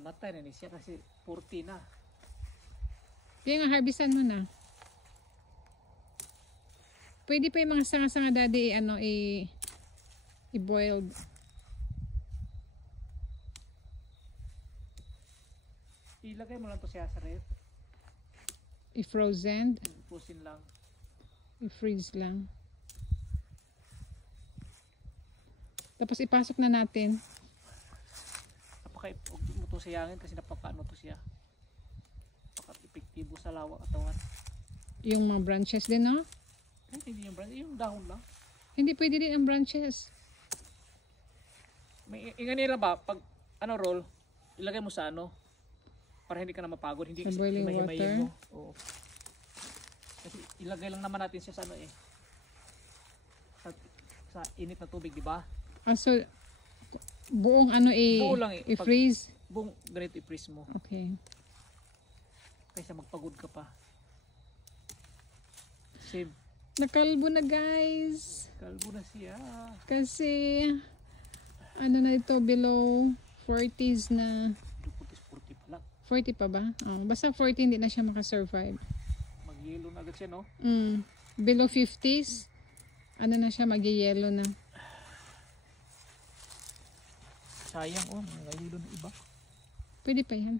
namatay na siya kasi 40 na. Kaya nga harvestan mo na. Pwede pa yung mga sanga-sanga daddy i-boiled. Ilagay mo lang to siya sa ref. I-frozen. Pusin lang. I-freeze lang. Tapos ipasok na natin. Huwag mo ito sayangin kasi napakaano to siya. Napaka-epektibo sa lawak katawan. Yung mga branches din, no? Hindi yung branches, yung dahon lang. Hindi pwede din ang branches. May nila ba, pag roll, ilagay mo sa para hindi ka na mapagod, hindi sa boiling water. Mo. Oo. Kasi ilagay lang naman natin siya sa sa init na tubig, di ba? So buong buo lang i-freeze. Buong ganito i-freeze mo. Okay. Kaysa magpagod ka pa. Save. Nakalbo na guys. Kalbo na siya. Kasi na ito below 40s na. 40 pa lang. 40 pa ba? Oh, basta 40 hindi na siya makasurvive. Mag-yellow na agad siya, no? Below 50s na siya, mag-yellow na. Sayang mga ng iba. Pwede pa yan.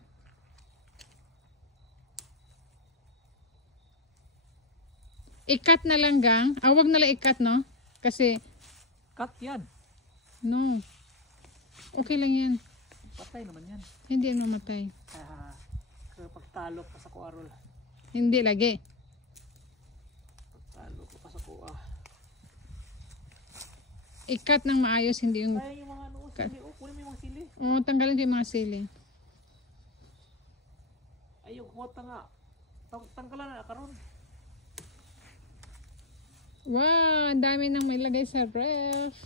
I-cut na lang gang. Wag na lang i-cut, no? Kasi cut yan. No. Okay lang yan. Patay naman yan. Hindi mamatay. Kapag talo pa sa kuarol. Hindi lagi. Pagtalo ko pa sa kuha. I-cut ng maayos, hindi yung kaya yung mga sili. Kunin mo yung mga sili. tanggalin ko yung mga sili. Ayaw, kuwata nga. Tanggalan na karon. Wow, ang dami nang mailagay sa ref.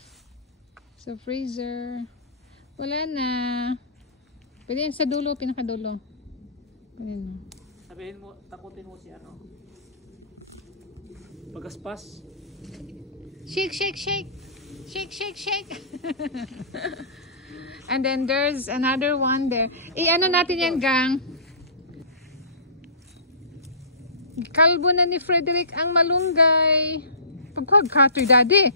Sa freezer. Wala na. Pwede yan sa dulo, pinakadulo. Sabihin mo, takutin mo si Pagaspas. Shake, shake, shake. Shake, shake, shake. And then there's another one there. Natin yan, gang. Kalbo na ni Frederick ang malunggay. Pagkag-cutter, daddy.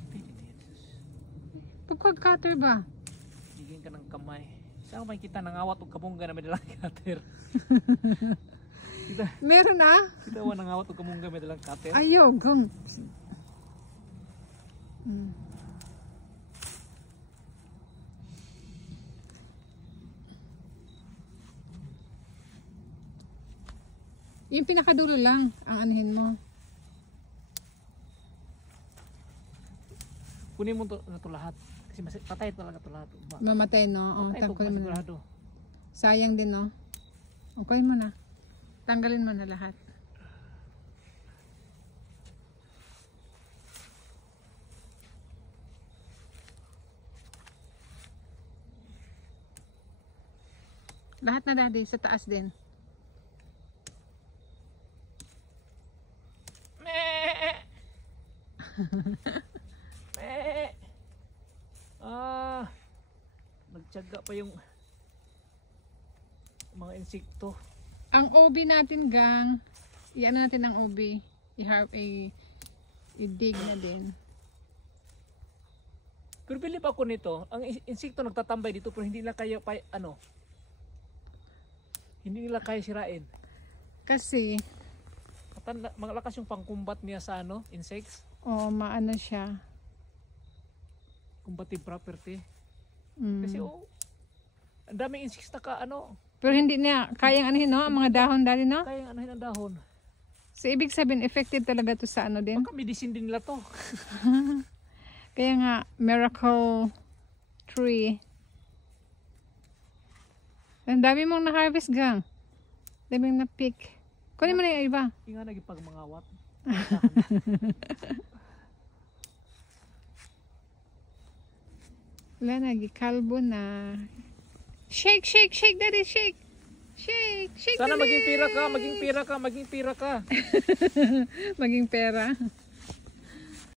Pagkag-cutter ba? Higing ka ng kamay. Saan ko makikita nangawat o kamungga na may dalang cutter? Meron na? Kita mo nangawat o kamungga may dalang cutter? Ayaw, gang. Yung pinakadulo lang ang anuhin mo. Kunin mo to lahat. Kasi patay talaga to lahat. Mamatay, no? Patay mo na. Sayang din, no? Okay mo na. Tanggalin mo na lahat. Lahat na, daddy. Sa taas din. Nagtyaga pa yung mga insekto. Ang OB natin, gang, natin ang OB. I-dig na din. Pero bilib ako nito, ang insekto nagtatambay dito pero hindi nila kaya hindi nila kaya sirain. Kasi malakas yung pangkumbat niya sa insects. Maano siya. Combative property. Kasi ang daming insects na pero hindi niya kayang anuhin, no? Ang mga dahon dali, no? Kayang anuhin ang dahon. So ibig sabihin effective talaga to sa din? Baka medicine din nila to. Kaya nga miracle tree. Ang dami mong na-harvest, gang. Daming na-pick. Kunin mo na yung iba. Yung nga nagipag mangawat. Wala na, gikalbo na. Shake, shake, shake, daddy, shake. Shake, shake. Sana daddy. maging pira ka, maging pira ka, maging pira ka. Maging pera.